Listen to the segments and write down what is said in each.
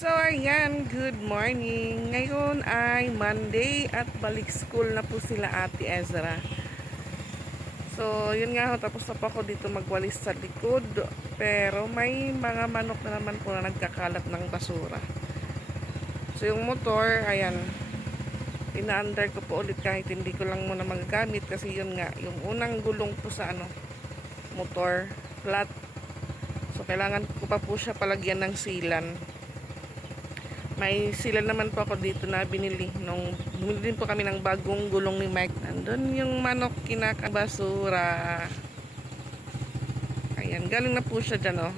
So, ayan, good morning. Ngayon ay Monday at balik school na po sila Ate Ezra. So, yun nga, tapos na po ako dito magwalis sa likod. Pero may mga manok na naman po na nagkakalat ng basura. So, yung motor, ayan, pina-under ko po ulit kahit hindi ko lang muna magagamit. Kasi yun nga, yung unang gulong po sa motor, flat. So, kailangan ko pa po siya palagyan ng silan. May sila naman po ako dito na binili. Bumili din po kami ng bagong gulong ni Mike. Nandun yung manok kinakabasura. Ayan, galing na po siya dyan, oh.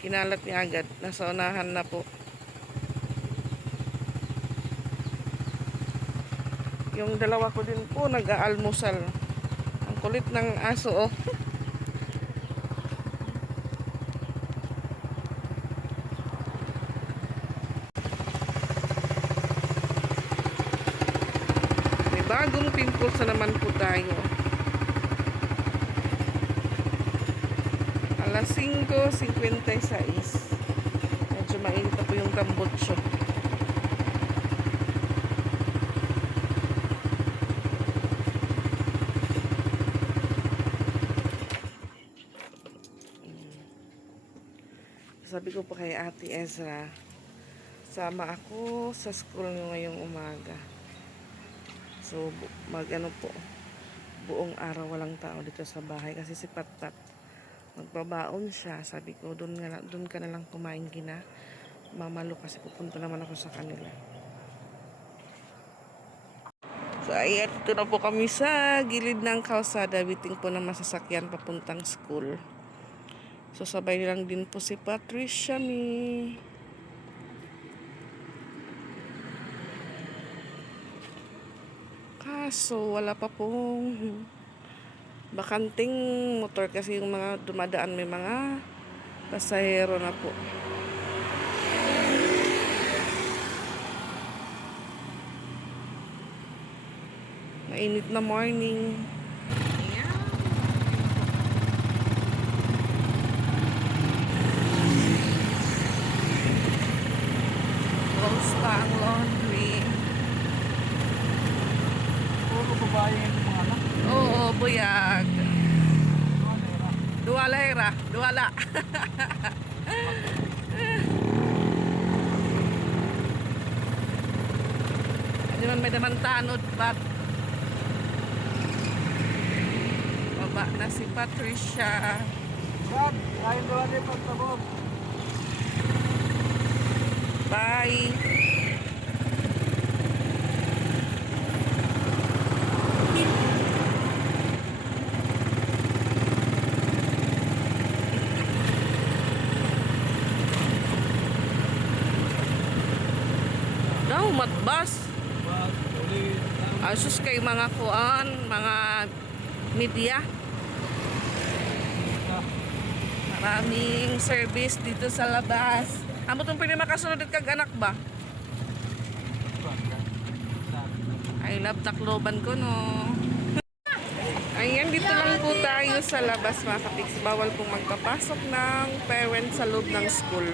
Kinalat niya agad. Nasa unahan na po. Yung dalawa ko din po nag-aalmusal. Ang kulit ng aso, oh. Bagong pimples na naman po tayo. Alas 5:56. Medyo mainit na po yung tambutso. Sabi ko po kay Ate Ezra, sama ako sa school ngayong umaga. So, po, buong araw walang tao dito sa bahay kasi si Patpat magbabaon siya. Sabi ko, doon ka na lang kumain kina Mamalo kasi pupunta naman ako sa kanila. So, ayan, ito na po kami sa gilid ng kalsada. Waiting po na masasakyan papuntang school. So, sabay lang din po si Patricia mi. So wala pa pong bakanting motor kasi yung mga dumadaan may mga pasahero na po. Mainit na morning. Close pa ang laundry. Oo, buyag. Duwala hera, duwala. Hindi man may naman tanod, but baba na si Patricia. Bye. Matbas. Asus kay mga kuan, mga media. Maraming service dito sa labas. Amo tong pwede makasunod kag anak ba? I love Tacloban ko, no. Ayan, dito lang po tayo sa labas, mga kapiks. Bawal pong magpapasok ng parents sa loob ng school.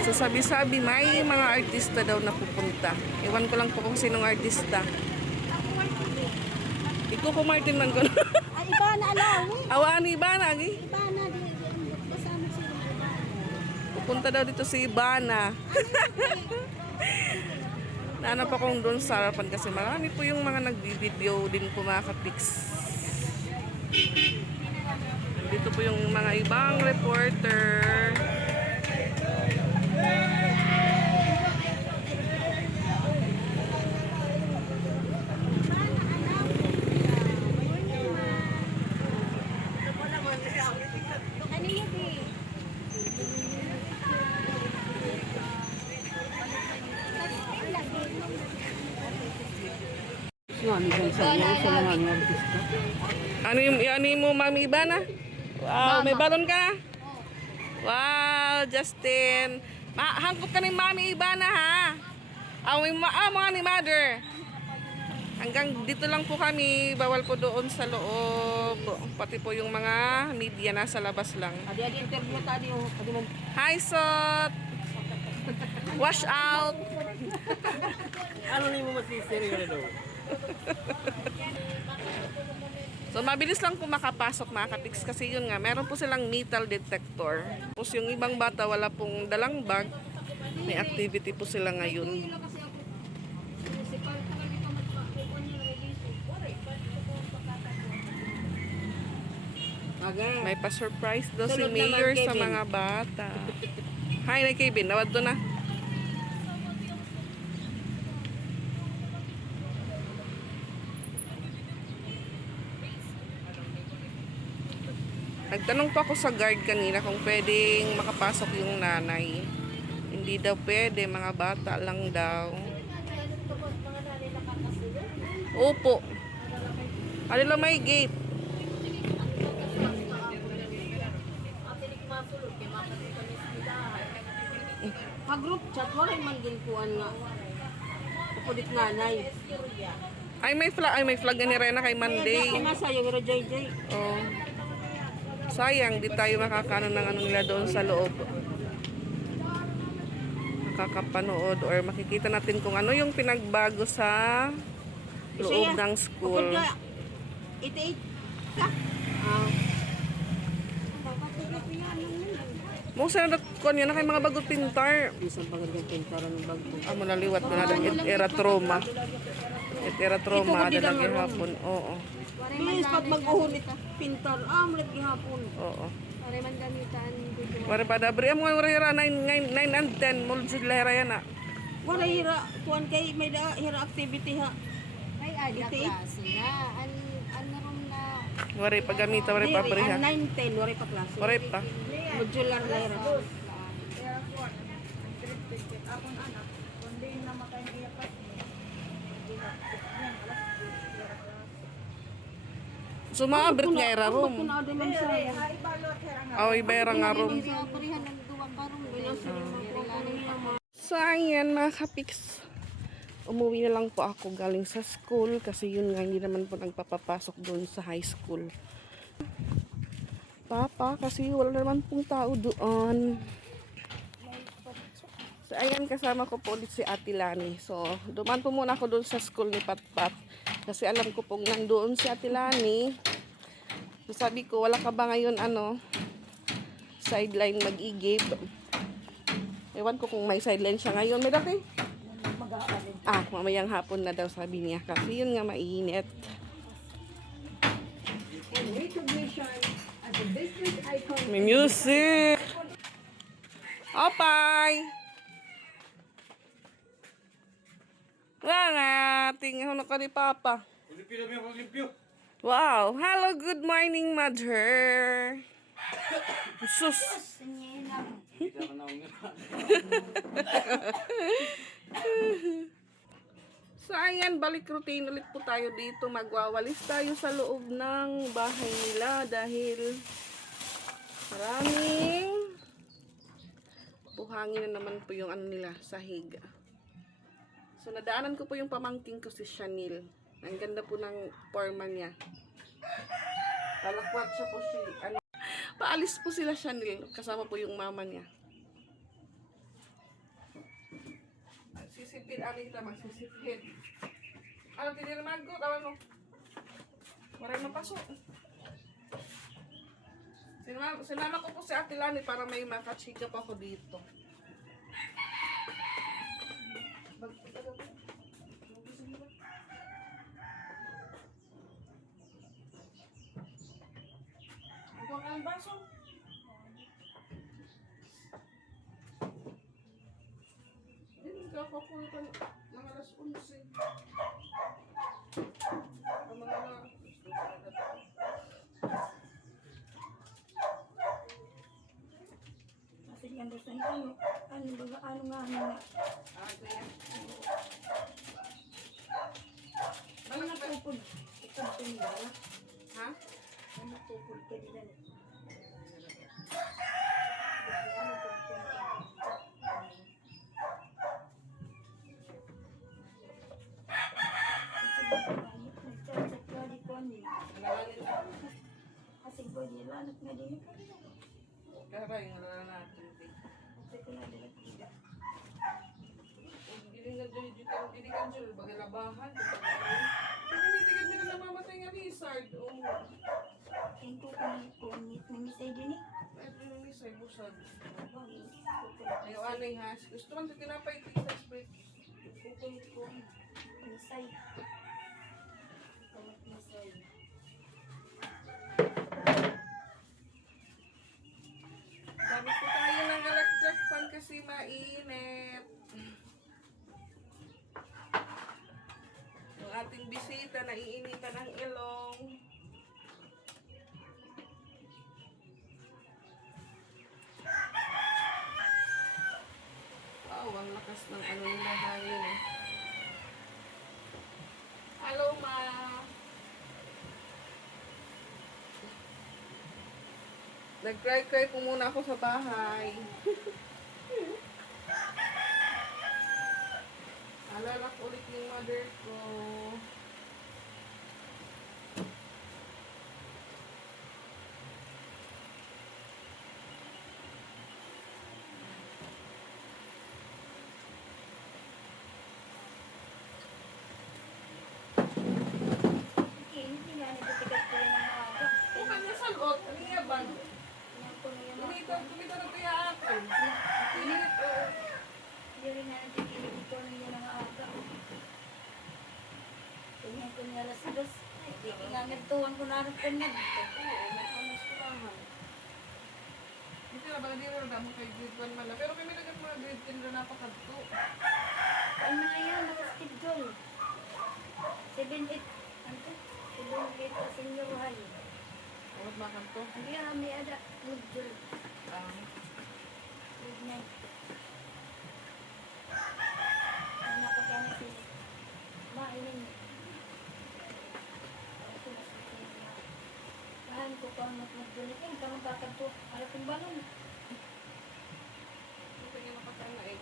So sabi-sabi may mga artista daw na pupunta. Iwan ko lang po kung sinong artista. Iko ko Martin man ko. Ay, iba na alaw. Awan Ibana gi. Ibana di kasama si Ibana. Pupunta daw dito si Ibana. Naanap akong doon sa harapan kasi marami po yung mga nagbi-video din po, mga kapiks. Dito po yung mga ibang reporter. Ano mo, Mami Ibana? Wow, may balon ka? Wow, Justin. Hangkop ka ni Mami Ibana, ha? Mga ni Mother. Hanggang dito lang po kami, bawal po doon sa loob. Pati po yung mga media nasa labas lang. Adi interview tadi yung Hi, Sot! Wash out. Ano ni mo masisiri yun daw? So, mabilis lang po makapasok mga katiks kasi yun nga, meron po silang metal detector. Tapos yung ibang bata, wala pong dalang bag. May activity po sila ngayon. May pa-surprise daw si Sunod Mayor naman, sa Kevin. mga bata. Hi na Kevin, nawad doon na. Nagtanong pa ako sa guard kanina kung pwedeng makapasok yung nanay. Hindi daw pwede, mga bata lang daw. Opo. Ano lang may gate? Pag-group chat, wala man ginkuan nga. Kapulit nanay. Ay may flag ni Rena kay Monday. Kaya masayo, pero JJ. Oh. Sayang, di tayo makakano ng ano nila doon sa loob. Makakapanood or makikita natin kung ano yung pinagbago sa loob ng school. 88 ka? Mo sa kon yan na kay mga bagot pintar. Isang pagandang pintaran ng bago. Amo naliwat ko na era trauma. Era trauma Ito, ada hindi lagi lang hapon. Oo. Please, pag mag-uhunit pintar, mulat gihapon. Oo. Pare man gamitan dito. Wala pa dabri amo wala 9 and 10 mul sila yan na. Wala hira, kuan kay may da hira activity ha. Ay ada klase na. Ano rom na Wala pa gamita, wala pa briha. 9, 10, wala pa klase. Wala pa. Modular na hira. So maabrit nga era room. Kunado man siya. Aw ibera nga room. parehan ng duwa karong So ayan mga kapiks. Umuwi na lang po ako galing sa school kasi yun nga hindi naman po nagpapapasok doon sa high school. Papa kasi wala naman pong tao doon. So ayan kasama ko po ulit si Ate Lani. So duman po muna ako doon sa school ni Patpat kasi alam ko pong nandoon si Ate Lani. So sabi ko wala ka ba ngayon sideline mag-igib. Ewan ko kung may sideline siya ngayon. May dati? Mamayang hapon na daw sabi niya. Kasi yun nga mainit. May music! Opay! Wala nga. Tingnan ko ni Papa. Wow! Hello, good morning, mother! Sus! So ayan, balik routine ulit po tayo dito. Magwawalis tayo sa loob ng bahay nila dahil maraming buhangin na naman po yung ano nila, sahig. So nadaanan ko po yung pamangking ko si Chanel. Ang ganda po ng forma niya. Palakwat siya po paalis po sila Chanel. Kasama po yung mama niya. Sisipid, kita magsisipid. Ano, tinirmago, tawag mo. Maray mapasok. Sinama ko po si Ate Lani para may makachika pa ako dito. Ito ang baso. Kapakulitan mga alas 11. Ang mga Kasi ganda sa ano nga. kaya. Ano na tupod? Ikaw tinggal. Ha? Ano tupod ka nila? Kasi ko nila anak na din. Kaya yung wala natin. Kasi ko na din. ka dyan, bagalabahan. Pagkamitigad mo na namamatay nga lizard. Oo. Tingin ko kung nangisay din eh. Ay, pinamisay, busag. Ayaw, anay ha. Gusto man ito tinapay, tigtas break. Kukulit ko. Nangisay. Kawat nisay. Gamit po tayo ng electric fan kasi mainit. Yung ating bisita, naiinitan ng ilong. Wow, ang lakas ng ano nila hangin eh. Hello, ma. Nag-cry-cry po muna ako sa bahay. Alala ko ulit yung mother ko. Okay, hindi nga nagtitigat ko yan ang maaga. Kung kanya salot, ano nga ba? Yan ko na yung Kumita na kaya ako. Init, oo. Hindi rin nga nagtikilig ito na yan ang maaga. Tingnan ko niya alas 2. Hindi ko nga nagtuwan ko na rin kanya. Oo, may kamustahan. Hindi na ba, hindi na mo kay grade 1 man lang. Pero kami nagkat mga grade 10 na napakadto. Ano na yan, nakaschedule. 7-8. Ano to? 7-8 sa senior high. Awat makanto. Hindi nga may ada. Module. Grade 9. Ano na pa kaya na sila? Mainin. Ito na sa kanya. Kahan ko pa ang mag-module. Ito, parang kakanto. Alam kong balon. Hindi nga nakasaan na eh.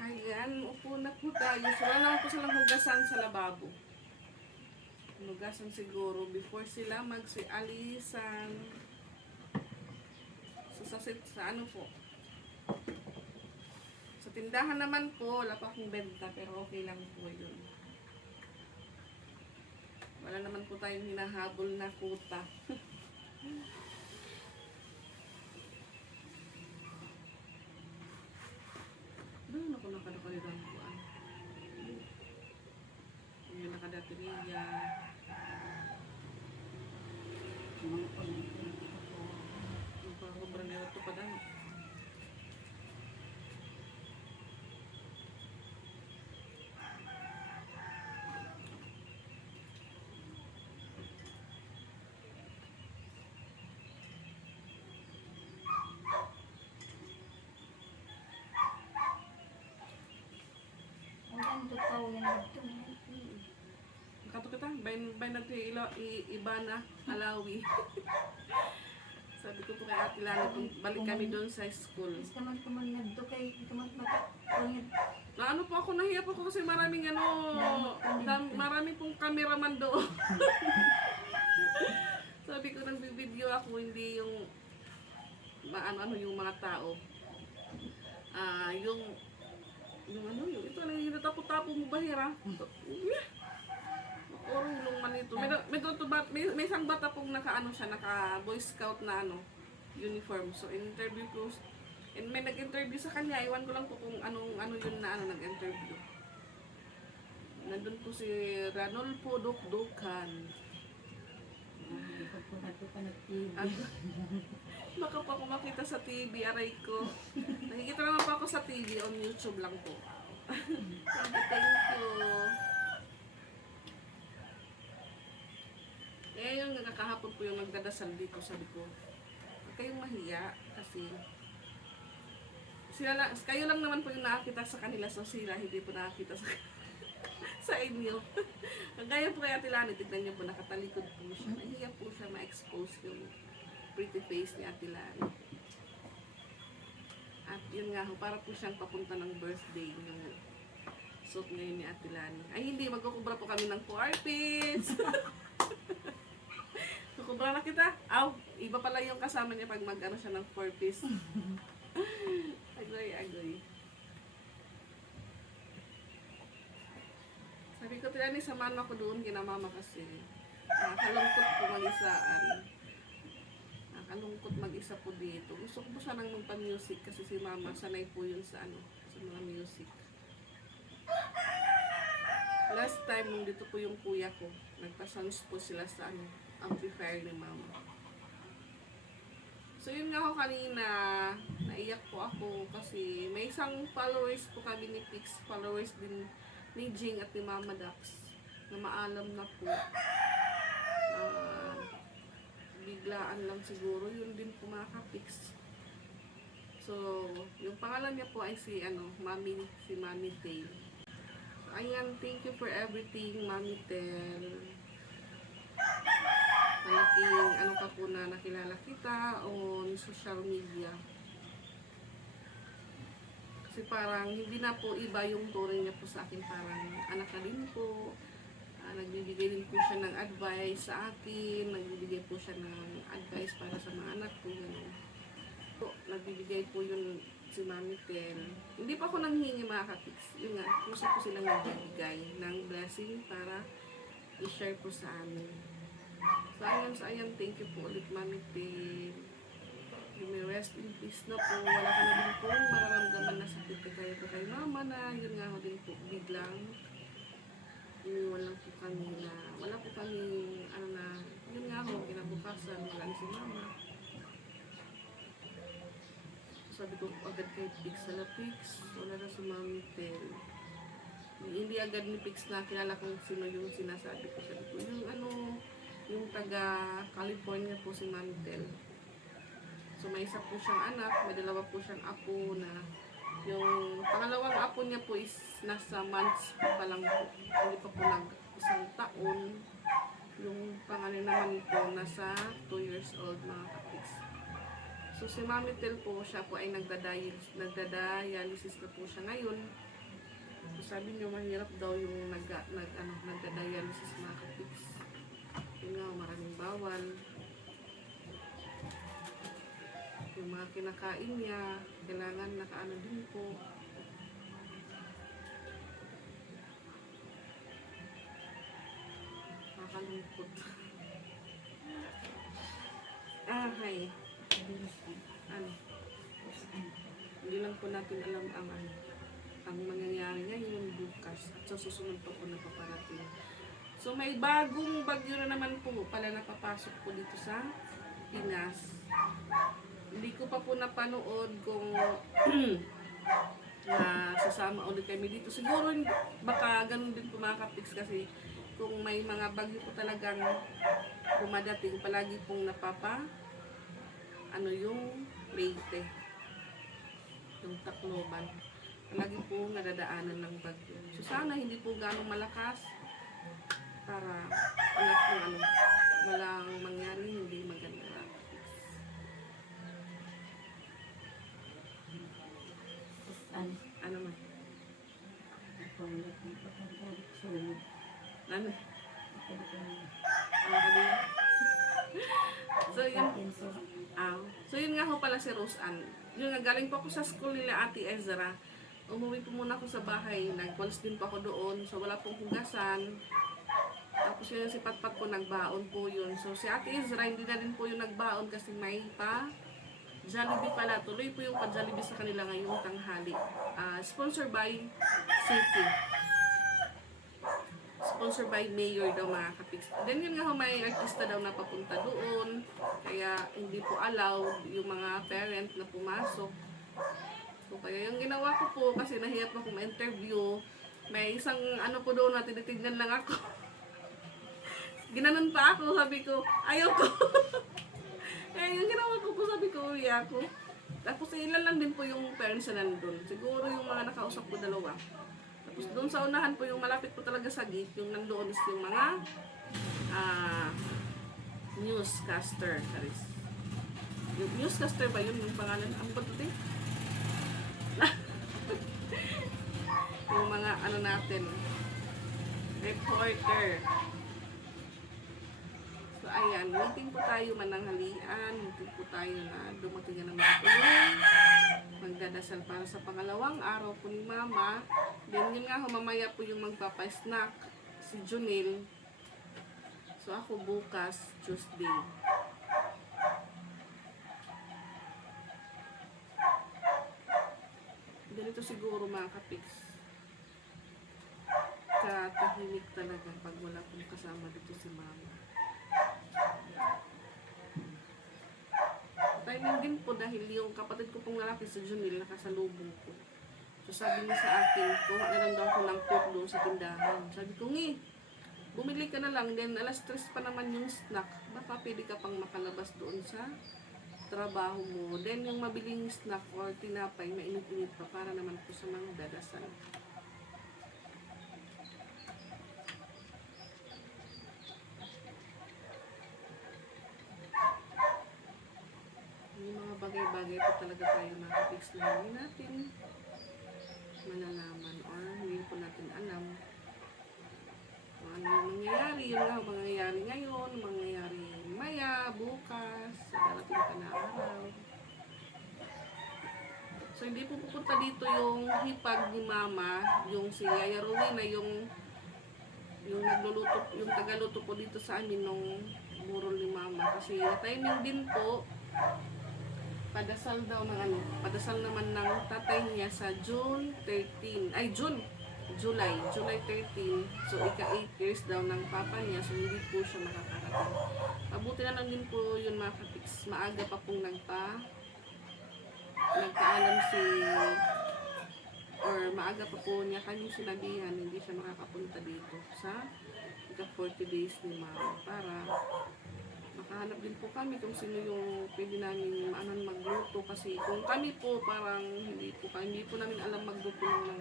Ayan, upo na po tayo. So, wala naman po silang hugasan sa lababo. Hugasan siguro before sila magsialisan. So, sa ano po. Sa tindahan naman po, wala pa akong benta, pero okay lang po yun. Wala naman po tayong hinahabol na kuta. Doon ako nakadakalitan ko. Yung nakadateriya. Yung pang-obra nila ito pa dami. Hanggang tutaw yan dito. Kato kita, bain natin iba na alawi. Sabi ko po kay Ate Lani, kung balik kami doon sa school. Mas naman nagdo kay tumat-mata. Na ano po ako, nahiya po ako kasi maraming marami pong cameraman doon. Sabi ko, nagbibideo ako, hindi yung ano yung mga tao. Yung ito lang yung natapo-tapo mo bahira. Orong lung man ito. May isang bata pong naka Boy Scout na uniform. So in-interview ko, and may nag-interview sa kanya, iwan ko lang po kung ano yun na nag-interview. Nandun po si Ranolfo Dukdukan. Baka pa ako makita sa TV, aray ko. Nakikita naman pa ako sa TV, on YouTube lang po. Thank you. Yung nakakahapon po yung nagdadasal dito, sabi ko, huwag kayong mahiya kasi kayo lang naman po yung nakakita sa kanila, so sila hindi po nakakita sa inyo. Gaya po kay Ate Lani, tignan niyo po, nakatalikod po siya. Nahiya po siya ma-expose yung pretty face ni Ate Lani. At yun nga ho, para po siyang papunta ng birthday ng suot ngayon ni Ate Lani. Ay hindi, magkukubra po kami ng 4 piece. Kukubra na kita. Aw, iba pala yung kasama niya pag mag-ano siya ng 4 piece. Agoy. Sabi ko, Ate Lani, samahan ako doon kina mama kasi. Nakalungkot po mag-isaan. Nakalungkot mag-isa po dito. Gusto ko po sanang magpa-music kasi si mama sanay po yun sa sa mga music. Last time, nung dito po yung kuya ko, nagpa-sounds po sila sa amplifier ni mama. So yun nga ako kanina, naiyak po ako kasi may isang followers po kami ni Pix, followers din ni Jing at ni Mama Dax na maalam na po. Biglaan lang siguro, yun din po mga ka-Pix. So, yung pangalan niya po ay si Mami Tail. So, ayan, thank you for everything, Mami Tel. Malaking ka po na nakilala kita on social media. Kasi parang hindi na po iba yung turing niya po sa akin. Parang anak na din po. Nagbibigay din po siya ng advice sa akin. Nagbibigay po siya ng advice para sa mga anak ko. Nagbibigay po yun si Mami Tel. Hindi pa ako nanghingi mga ka-Pix. Yun nga, gusto ko silang nagbibigay ng blessing para i-share po sa amin. So ayan, thank you po ulit Mami Tel. You may rest in peace na po. Wala ka na din po mararamdaman na sakit kay mama na. Yun nga ako din po, biglang iniwan lang po kami na wala po kami yun nga ako, kinabukasan, wala na si mama. Sabi ko agad kay Pix, wala na si Mami Tel. Hindi agad ni Pix na kilala kung sino yung sinasabi ko. Sabi ko, yung taga California po si Mami Tel. So may isa po siyang anak, may dalawa po siyang apo na yung pangalawang apo niya po is nasa months pa lang po. Hindi pa po isang taon. Yung pangalan naman po nasa 2 years old mga ka-Pix. So si Mami Tel po, siya po ay nagda-dialysis na po siya ngayon. So sabi niyo mahirap daw yung nagda-dialysis mga ka-Pix. Yun nga, maraming bawal. Yung mga kinakain niya, kailangan nakaano din po. Nakakalungkot. Hay. Hindi lang po natin alam ang mangyayari ngayon bukas at sa susunod pa po na paparating. So may bagong bagyo na naman po pala napapasok po dito sa Pinas. Hindi ko pa po napanood kung sasama ulit kami dito. Siguro baka ganun din po mga ka-Pix kasi kung may mga bagyo po talagang dumadating, palagi pong yung Leyte, yung Tacloban, palagi po nadadaanan ng bagyo. So sana hindi po ganong malakas para walang mangyari hindi maganda. Ano man? Ano? So yun nga ho pala si Rose Ann. Yun nga, galing po ako sa school nila Ate Ezra. Umuwi po muna ako sa bahay. Nagwalis din po ako doon. So wala pong hugasan. Tapos yun si Patpat po nagbaon po yun. So si Ate Ezra hindi na rin po yung nagbaon kasi may Jollibee pala. Tuloy po yung pa-Jollibee sa kanila ngayong tanghali. Sponsored by City. Sponsored by Mayor daw mga ka-Pix. Then yun nga may artista daw na papunta doon. Kaya hindi po allowed yung mga parent na pumasok. So kaya yung ginawa ko po kasi nahiyap ako ma-interview. May isang po doon na tinitignan lang ako. Ginanon pa ako. Sabi ko, ayaw ko. Kaya yung ginawa ko po, sabi ko, uwi ako. Tapos ilan lang din po yung parents na nandun. Siguro yung mga nakausap ko dalawa. Tapos doon sa unahan po, yung malapit po talaga sa gate, yung nandoon is yung mga newscaster. Yung newscaster ba yun yung pangalan? Ang patutin? yung mga ano natin, reporter. So ayan, waiting po tayo mananghalian, waiting po tayo na dumating na naman po yung magdadasal para sa pangalawang araw po ni Mama. Then yun nga ho, mamaya po yung magpapa-snack si Junil. So ako bukas, Tuesday. Ganito siguro mga kapiks. Katahimik talaga pag wala pong kasama dito si Mama. Timing din po dahil yung kapatid ko pong lalaki sa Junil nakasalubong ko. So sabi niya sa akin, kuha na lang daw ako ng coke doon sa tindahan. Sabi ko, bumili ka na lang. Then alas 3 pa naman yung snack. Baka pwede ka pang makalabas doon sa trabaho mo. Then yung mabiling snack or tinapay, mainit-init pa para naman po sa mga dadasal. Yung mga bagay-bagay po talaga tayo makapix na hindi natin malalaman or hindi po natin alam kung ano yung mangyayari. Yun nga, mangyayari ngayon, mangyayari maya, bukas, sa darating ka na araw. So hindi po pupunta dito yung hipag ni Mama, yung si Yaya Rowena, yung nagluluto, yung tagaluto po dito sa amin nung burol ni Mama. Kasi timing din po, padasal daw ng padasal naman ng tatay niya sa July 13. So ika 8 years daw ng papa niya, so hindi po siya makakarating. Mabuti na lang din po yun mga kapiks, maaga pa pong nagpaalam maaga pa po niya kanyang sinabihan, hindi siya makakapunta dito sa ika 40 days ni Mama para makahanap din po kami kung sino yung pwede namin magluto. Kasi kung kami po parang hindi po namin alam magluto ng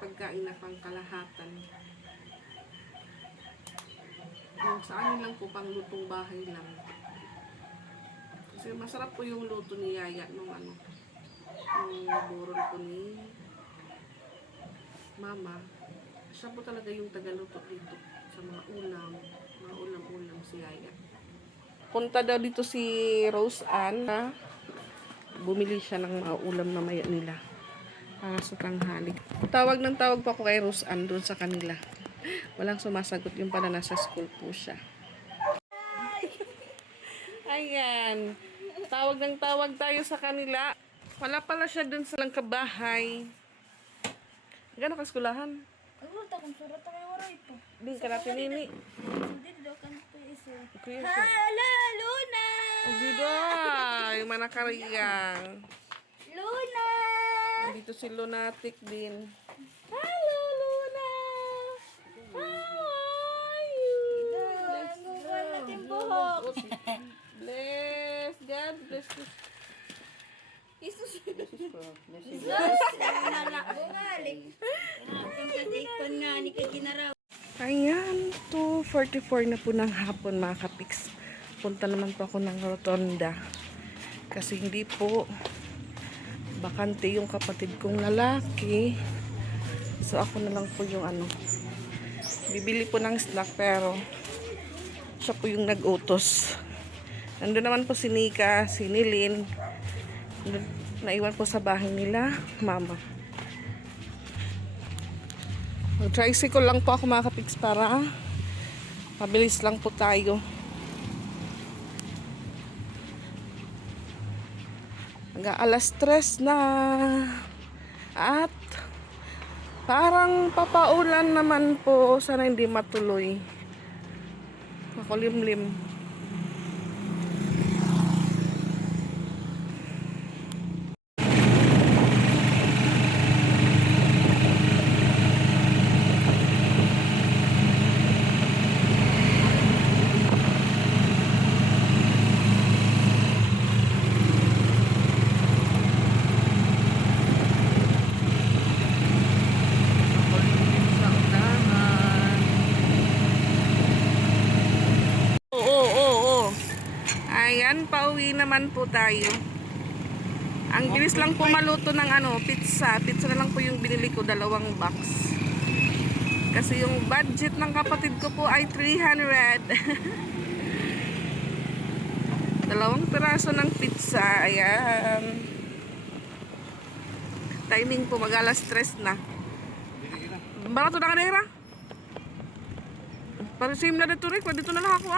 pagkain na pangkalahatan. Yung sa amin lang po pang lutong bahay lang. Kasi masarap po yung luto ni Yaya nung burol po ni Mama. Siya po talaga yung tagaluto dito sa mga ulam si Yaya. Punta daw dito si Rose Ann. Bumili siya ng mga ulam na maya nila para sa tanghali. Tawag pa ako kay Rose Ann doon sa kanila. Walang sumasagot, yung pala nasa school po siya. Ayan. Tawag tayo sa kanila. Wala pala siya doon sa langkabahay. Gano'n ka eskulahan? Agulta kung surat tayo waray po. Di ka natin nini. Dito kan po iso. Okay, Hala, Luna! oh, gida. Yung manakariyang. Luna! Dito si Lunatic din. Hello, Luna! How are you? Ang natin buhok. Bless. God bless you. Isus. Bless you. Anak bungalik. Kung katikon nga ni kaginaraw. Ayan, 2:44 na po ng hapon mga kapiks. Punta naman po ako ng rotonda. Kasi hindi po bakante yung kapatid kong lalaki. So ako na lang po yung bibili po ng snack pero siya po yung nag-utos. Nandun naman po si Nika, si Nilin. Naiwan po sa bahay nila, Mama. Mag-tricycle lang po ako mga kapiks para mabilis lang po tayo. Alas 3 na at parang papaulan naman po, sana hindi matuloy. Makulimlim. Ayan, pauwi naman po tayo. Ang bilis lang po maluto ng pizza. Pizza na lang po yung binili ko, 2 box. Kasi yung budget ng kapatid ko po ay 300. 2 piraso ng pizza. Ayan. Timing po, mag-alas 3 na. Barato na ka nera? Para same na dito rin. Dito na lang ako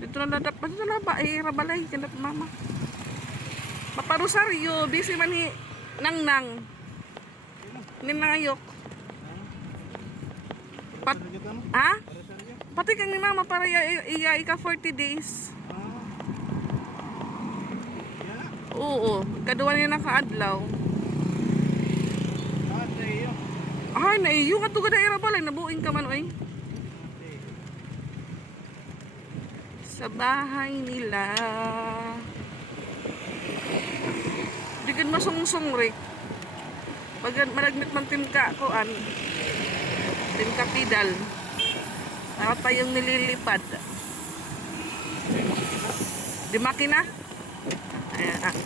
Dito na lang. Dito na lang ba? Rabalay. Kanap mama. Paparosaryo. Busy man nang. Hindi nangayok. Ha? Pati kang ni mama para ika 40 days. Oo. Kaduwa niya nakaadlaw. Ay, naiyo ka to gada irabalay. Nabuing ka man, oy. Sa bahay nila. Di gan masungsong rin. Pag managnit man timka koan. Timka pidal. Dapat pa yung nililipad. Di makina? Ayan.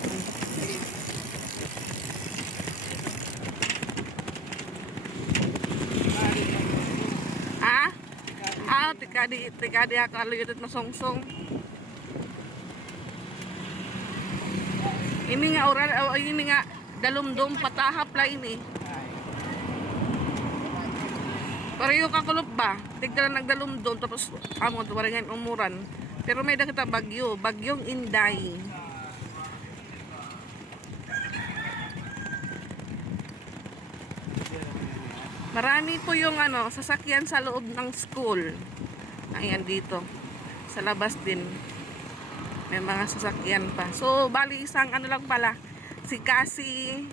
Tikadi akaluyot at masongsong. Ini nga oral, ini nga dalumdum patahap la ini. Pareho kakulop ba? Tigdalan nagdalumdum tapos amo warangan umuran. Pero may kita bagyo, bagyong Inday. Marami po yung sasakyan sa loob ng school. Ayan dito. Sa labas din. May mga sasakyan pa. So, bali isang lang pala. Si Cassie.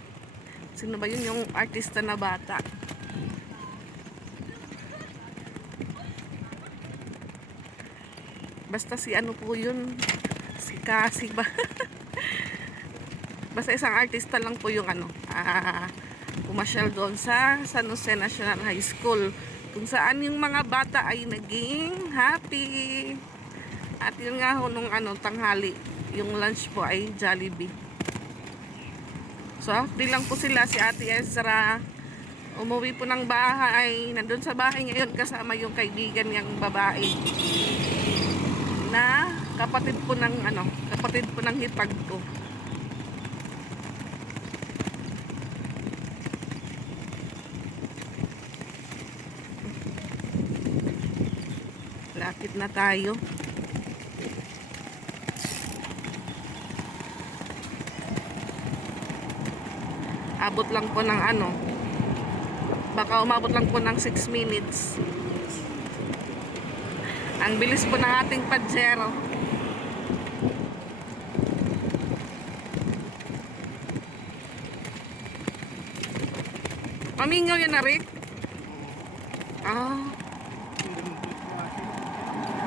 Sino ba yun? Yung artista na bata. Basta si po yun. Si Cassie ba? Basta isang artista lang po yung pumasyal doon sa San Jose National High School kung saan yung mga bata ay naging happy. At yun nga ho nung tanghali, yung lunch po ay Jollibee. So di lang po sila, si Ate Ezra umuwi po ng bahay, nandun sa bahay ngayon kasama yung kaibigan niyang babae na kapatid po ng hipag ko. Lapit na tayo. Abot lang po ng baka umabot lang po ng 6 minutes. Ang bilis po ng ating Pajero. Pamingaw yan na Rick?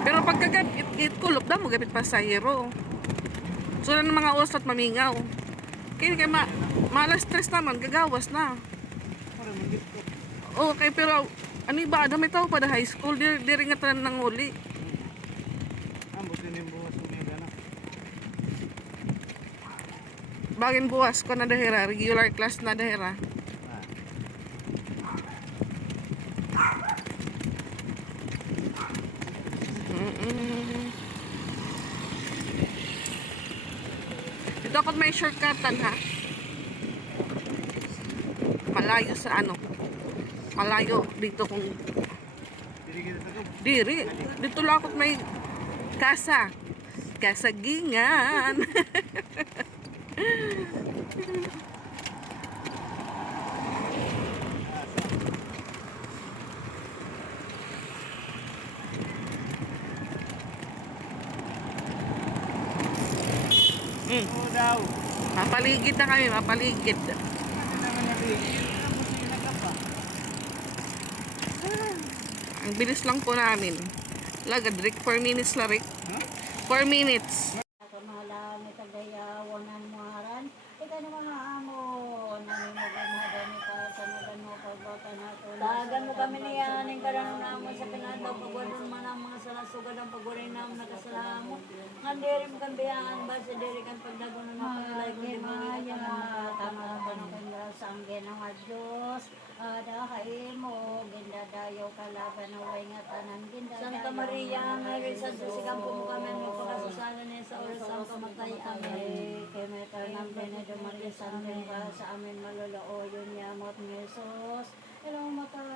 Pero pagkagat kulop na mo gapit pasahero. So na ng mga oras at mamingaw. Kaya malas stress naman, gagawas na. Okay, pero ba? May tao pa na high school, di rin nga tanan ng uli. Bagin buwas ko na dahira, regular class na dahira. Dito ako may shortcutan ha. Malayo sa malayo dito kung dito lang ako may kasagingan. Mapaligid na kami, mapaligid. Ang bilis lang po namin. Lagad, Rick, 4 minutes la, Rick. 4 minutes. Kamahalaan ni tagayawanan mo haran. Ika na mga amon. Namin mo gumagani ka sa nagan mo pagbata nato. Dagan mo kami niyan. Ang karang namon sa pinadaw. Pagwadon man ang mga sugad ang pagurin namin nakasalamon. Nga diri mo kambiyan ba sa diri kan pagdago na mapalay ko di ba tama ka ng kanyas ang ginawa Diyos. Dahil mo, gindadayo kalaban o way nga tanan gindadayo. Santa Maria, Mary sa Diyos, ikampo mo kami ang magpakasasala niya sa oras ang kamatay. Amen. Kaya may tanang pinadumari sa amin ka sa amin malulooyon niya mo't ni Jesus. Hello mata,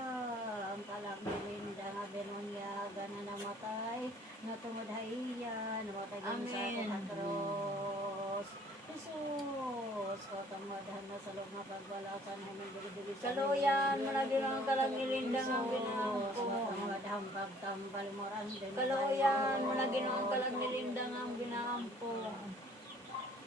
ang kalagmilinda nga binunya, gana namatay, natumudhaiya, namatay din sa Amen. katros. Jesus, katamadahan na sa loob na pagbalasan, namin bili-bili sa Kaluyan, malagin ang kalagmilindang ang binampo. katamadahan pagtambal mo ran din. Kaluyan, malagin ang kalagmilindang ang binampo.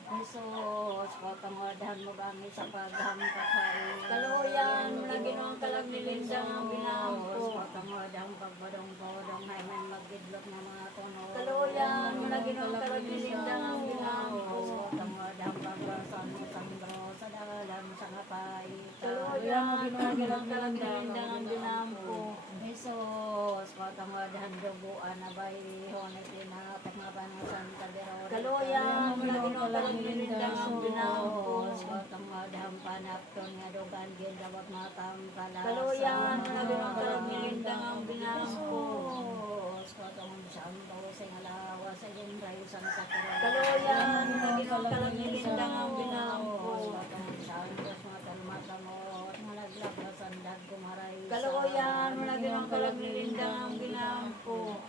Jesus, katamadahan mo kami sa paghamkakay. Kaluyan, malagin ang kalagmilindang ang binampo. Katamadahan pagbadong-bodong, namin magidlot na mga tunod. Kaluyan, malagin ang kalagmilindang ang binampo. Katamadahan pagbasan mo sandro sa dalam sa ngapay. Kaluyan, malagin ang kalagmilindang ang binampo. Jesus, katamadahan duguan na bay, honit inatak nga panasan kabiro. Kaluyan, malagin ang kalagmilindang ang binampo. Katamadahan panapton nga dugan gindawat matang kalasa. Kaluyan, malagin ang kalagmilindang ang binampo. Jesus, katamadahan daw sa ngalawa sa ginray sang sakral. Kaluyan, malagin ang kalagmilindang ang binampo. Katamadahan Diyos matalmata mo, malaglag na sandag kumaray. Kaluyan, malagin ang kalagmilindang ang binampo.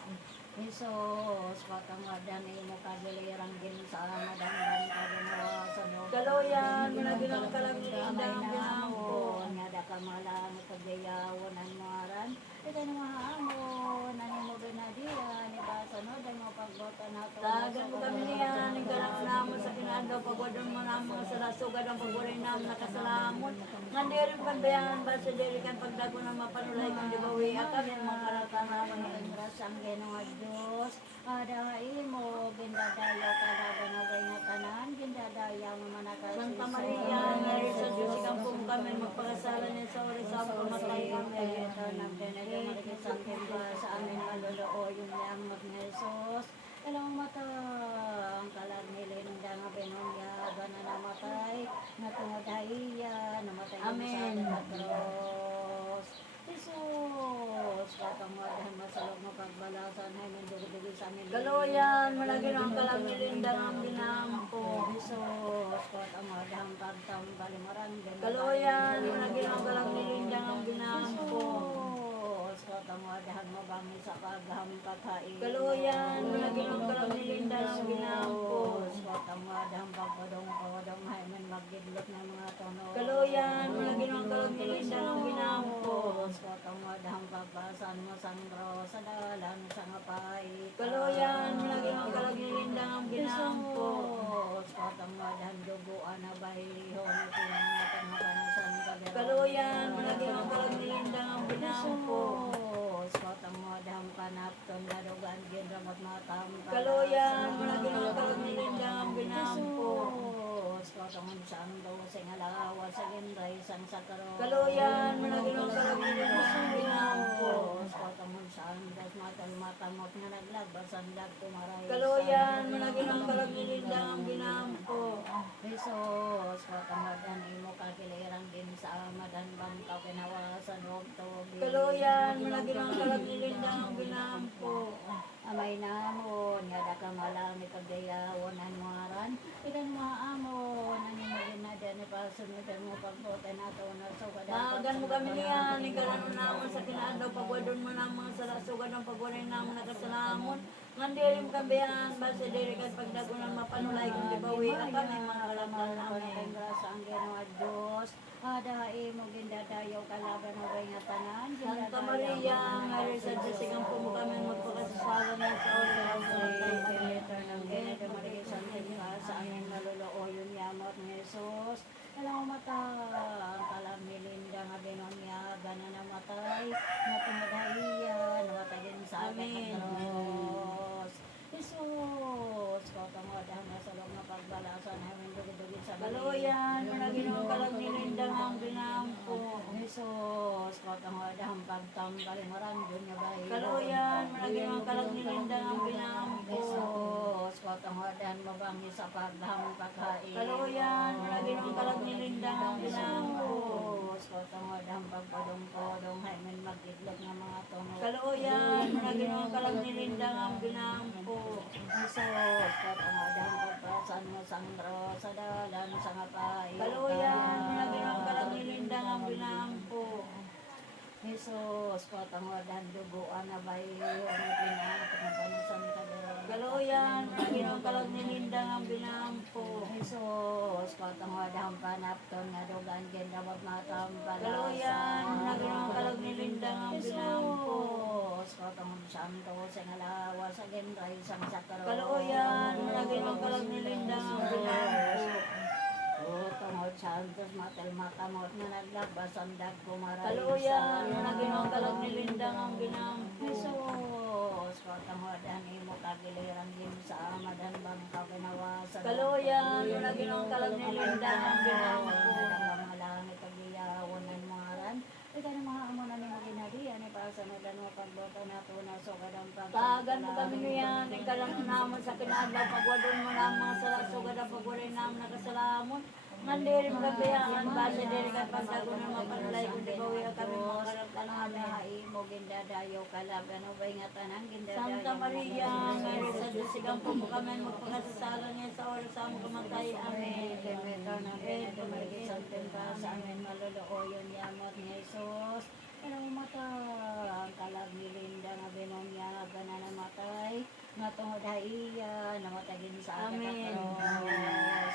Jesus, patamadan mo kagilirang din sa madanggan ka ginawa sa loob. Kaluyan, malagin ang kalagmilindang ang binampo. Nga da ka malang kagayawan ang maran. Ito na mahamon, nani mo binadiyan, ibasa no, dahil mo pagbota na ito. Tagan mo kami niyan, ang galak naman sa kinadaw, pagwadon mo naman mga salasugad ang pagwarin namin nakasalamon. Ngandirin pandayan, basta diri kan pagdago na mapanulay kung di bawi at kami ang mga karata naman. Ang grasang ginawa Diyos, adahay mo, gindadayaw ka laban o gay nga tanan, gindadayaw mo manakasisa. Santa Maria, Mary sa Diyos, ikampong kami magpakasalan niya sa oras ang pamatay kami. Ito nagdinay marikisan ka sa amin maluloo yung lamot ni Jesus. Ilang mata ang kalagmilin nga binunya, gana namatay, natumudhaiya, namatay Amen. sa katros. Jesus, katamadahan masalog mo pagbalasan, ay nindugdugi sa amin. Kaluyan, malagin ang kalagmilindang ang binampo. Jesus, katamadahan pagtambalimaran. Kaluyan, malagin ang kalagmilindang ang binampo. Jesus, katamadahan mo bangi sa paghamkakain. Kaluyan, malagin ang kalagmilindang ang binampo. Katamadahan pagpadong-podong, ay man magidlot ng mga tunod. Kaluyan, malagin ang kalagmilindang ang binampo. Katamadahan pagbasan mo sandro sa dalan sa ngapay. Kaluyan, malagin ang kalagmilindang ang binampo. Katamadahan duguan na bahilihon, pinangatan mo kanasan kabiro. Kaluyan, malagin ang kalagmilindang ang binampo. Katamadahan panapton na dugan ginramot matam. Kaluyan, malagin ang kalagmilindang ang binampo. Katamon sando sa ngalawa sa ginray sang sakaro. Kaluyan, malagin ang kalagmilindang ang binampo. Katamon sandos matal-matamot nga naglagbasan lag tumaray. Kaluyan, malagin ang kalagmilindang ang binampo. Jesus, katamadan imo kakilirang din sa amadan bangkaw kinawasan huwag tawagin. Kaluyan, malagin ang kalagmilindang ang binampo. Amay namon, nga da ka malami kagayawon ang maran. Ikan maamon, ang imagin na dyan, ipasunudan mo pagbote na ito na sa Magan mo kami niyan, ikalan naman sa kinadaw, pagwadon mo naman sa lasugad ang pagwarin naman nakasalamon. Ngandirin mo kambihan, basta diri kan pagdago ng mapanulay kung di bawi at kami mga kalabal namin. Ang grasa ang ginawa Diyos, adai mo gindadayaw kalaban o nga tanan. Santa Maria, Mary sa Diyos, ikampo mo kami magpakasasala niya sa oras ang pamatay kami. Sa amin malulooyon yamot ni Jesus. Alam mata, ang kalamilinda nga binunya, gana namatay, natumadahiya, namatay din sa akin. Amen. Jesus, katamadahan na sa loob na pagbalasan, namin dugi-dugi sa Kaluyan, malagin ang kalagmilindang ang binampo. Jesus, katamadahan pagtam palimaran dunya bayi. Kaluyan, managin ang kalag ni Linda ang binampo. Jesus, kotong wadan mabangi sa pagham pagkain. Kaluyan, managin ang kalag ni Linda ang binampo. Jesus, kotong wadan pagpadong-podong hay men magidlog nga mga tunog. Kaluyan, managin ang kalag ni Linda ang binampo. Jesus, kotong wadan pagpasan mo sangro sa dalan sa ngapay. Kaluyan, managin ang kalag ni Linda ang binampo. Jesus, kotong wadan duguan na bayi. Ano pinapanasan ka daw. Kaluyan, managin ang kalag ni Linda ang binampo. Jesus, kotong wadan panapton nga dugan gendawag matampalasan. Kaluyan, managin ang kalag ni Linda ang binampo. Jesus, kotong santo sa ngalawa sa gendray sang sakaro. Kaluyan, managin ang kalag ni Linda ang binampo. O tungod santos matel makamot na naglabas ang dag kumaraysa. Kaluyan, managin ang kalag ni Linda ang binampo. Jesus, kotong wadan imo kagiliran din sa amadan bang kaginawasan. Kaluyan, managin ang kalag ni Linda ang binampo. Mga langit pagliyawon ng maran. Ika na mga amo na ni maginadian ni pasanodan mo pagboto na to na so kadang Tagan mo kami niyan, ikalang naman sa kinadlaw, pagwadon mo lang mga salasugad ang pagwarin naman nakasalamon. Mandiri mo kabiyaan, base diri ka pagdago ng mapanulay, kundi bawi ang kami mga karaptan namin. mo gindadayo kalaban o bay nga tanang gindadayo. Santa Maria, Mary sa Diyos, sigang po po kami magpakasasala niya sa oras sa among kamatay. Amen. Kemeta na benedo marigisan tempa sa amin malulooyon yamot ni Jesus. Ano mata ang kalag ni Linda nga binonya nga na namatay nga tungod haiya namatagin sa akin Amen.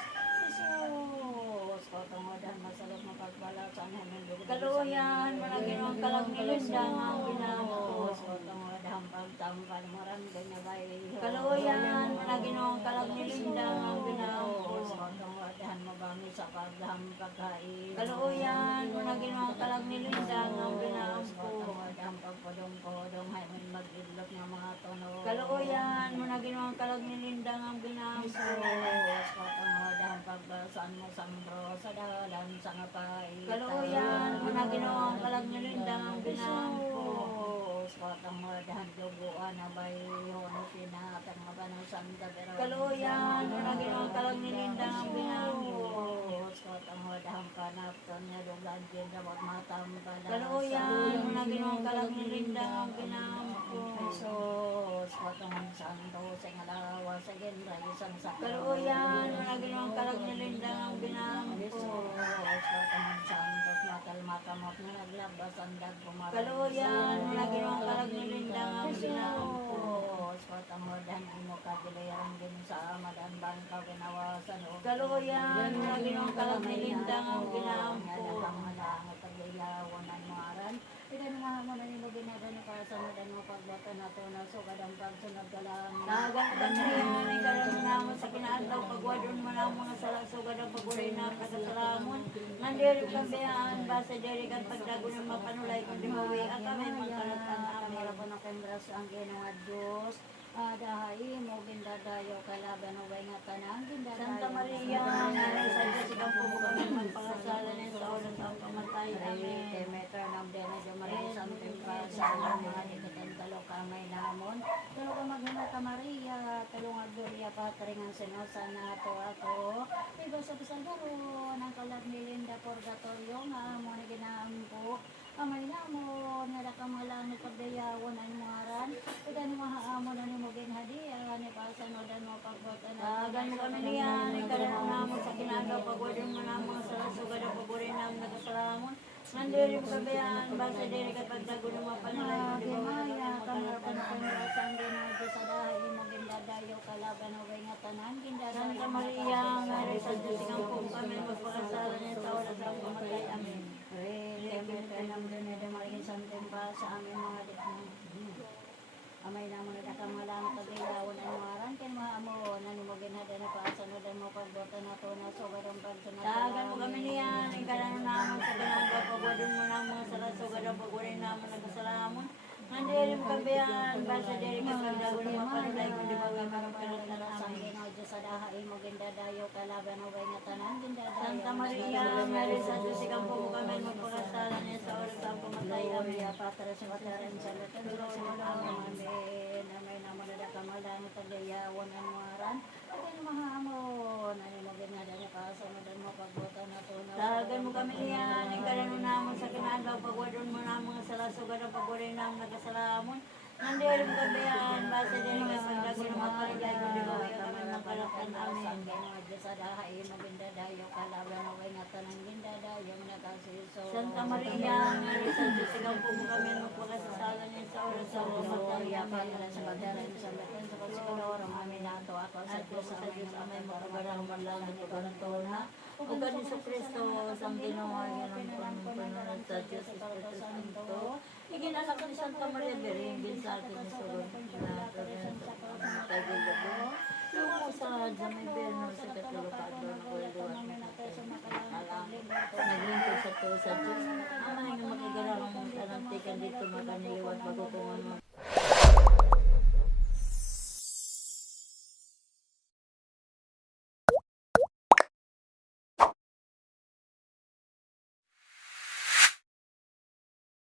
Jesus, kotongodan masalot mapagwala sa amin lugar. Kaluyan, managin ang kalag ni Linda ang binampo. Kotongodan pagtampan marang ganyabay. Kaluyan, managin ang kalag ni Linda ang binampo. Kotongodan mabami sa pagham pagkain. Kaluyan, managin ang kalag ni Linda ang binampo. Kotongodan pagpodong-podong hay man mag-idlok ng mga tunog. Kaluyan, managin ang kalag ni Linda ang binampo. Jesus, kotongodan pagbasan mo sambro sa dalan sa ngapay. Kaluyan, managin ang kalag ni Linda ang binampo. Jesus, kotongodan duguan na bay hono pinatang mabanasan ka pero. Kaluyan, managin ang kalag ni Linda ang binampo. Jesus, kotongodan panapton niya dugan din dapat matampalasan. Kaluyan, managin ang kalag ni Linda ang binampo. Jesus, kotong santo sa ngalawa sa gendray isang sakro. Kaluyan, managin ang kalag ni Linda ang binampo. Jesus, kotong santo matal makamot na naglabas ang dag kumaraysa. Kaluyan, managin ang kalag ni Linda ang binampo. Jesus, kotong wadan imo kagiliran din sa amadan bangka ginawasan. Kaluyan, managin ang kalag ni Linda ang binampo. Nadakang malangit pagliyawan ang maran. Ikan nga mo na nimo ginagawa ni para sa madan mo pagbata na to na so kadang pagsunod ka lang. Naganda niyan, ikalang naman sa kinaadlaw, pagwadon mo lang mga salasugad ang pagulay na kasasalamon. Nandiri kambihan, base diri kan pagdago ng mapanulay, kundi mawi at kami magkaratan amin. Amara ko na kembras ang ginawa Diyos. Dahay mo gindadayo kalaban o bay nga tanang gindadayo. Santa Maria, Nanay sa Diyos, ikaw po kami magpakasalan niya sa oras ang pamatay. Amen. Demeter ng Demeter Maria Santim pa sa mga dikitang talo kamay namon. Talo ka maghinata Maria, talong Gloria Patringan Senosa na ako. Iba sa Pisagaro, ng kalag ni Linda Purgatorio nga mo na ginaampo. Amay namon, nga ka mga langit pagdayawon ang maran. Ika ni mahaamon na ni mo ginhadiya, ni pasanodan mo pagbota na. Tagan mo kami niyan, ikalang naman sa kinaadlaw, pagwadon mo lang mga salasugad ang pagulay namin nakasalamon. Nandiri mo kambihan, base diri kan pagdago ng mapanulay, kundi mawi at kami magkaratan amin. Santa Maria, Mary sa Diyos, ikaw po kami magpakasalan niya sa oras ang pamatay. Amen. Amay naman na dakang malang paglayawan ang maran ken maamo nani mo ginhada na pasanodan mo pagbota na to na sogadong pagsunod. Tagan mo kami niyan, ikalang naman sa ginagawa, pagwadon mo lang mga salasugad ang pagulay namin nakasalamon. Nandiri mo kambihan, base diri kan pagdago ng mapanulay, kundi mawi magkaratan amin. Santa Maria, Mary sa Diyos, ikaw po kami magpakasalan niya sa oras ang pamatay. Amen. Patras sa Pataran sa Latan, sa Amen, Amen, Amo na kamalan, tagayawan ang maran, atin mahamon, ano mo ginada ni Pasa, madan mo pagbutan na tunaw. Dagan mo kami niyan, ang ganun naman sa kinadaw, pagwadon mo na mga salasugan ang pagwaday namin nagkasalamon. Nandiyan mo kami yan, basta din nga pagdago ng mapaligay ko, di ba, kami makalaktan namin. Ang ginawa dyan sa dahay, maginda dayo, kalaban o ingatan ang ginda dayo, nakasiso. Santa Maria, Mary San Jose, sigaw po mo kami magpakasasalan niya sa oras sa Gloria, mamatay. Panginoon sa Pataran sa Latan, sa Pagsikulor, ang amin nato, ako sa At po Diyos, sa ang Diyos, aming amay mga makabarang malang at pagkaranton na. O gani sa Kristo, sang ginawa niya ng panunod sa Diyos, Espiritu Santo. Igin anak ni Santa Maria, Beringin sa atin ni Sulong, na kagayan sa pagkamatay gulabo. Lumo sa Jamay Berno, sa Katulupad, doon ko iluwas mo na tayo. Naglingkod sa to sa Diyos. Amay nga makigarang mong tanantikan dito, makaniliwat bago kung ano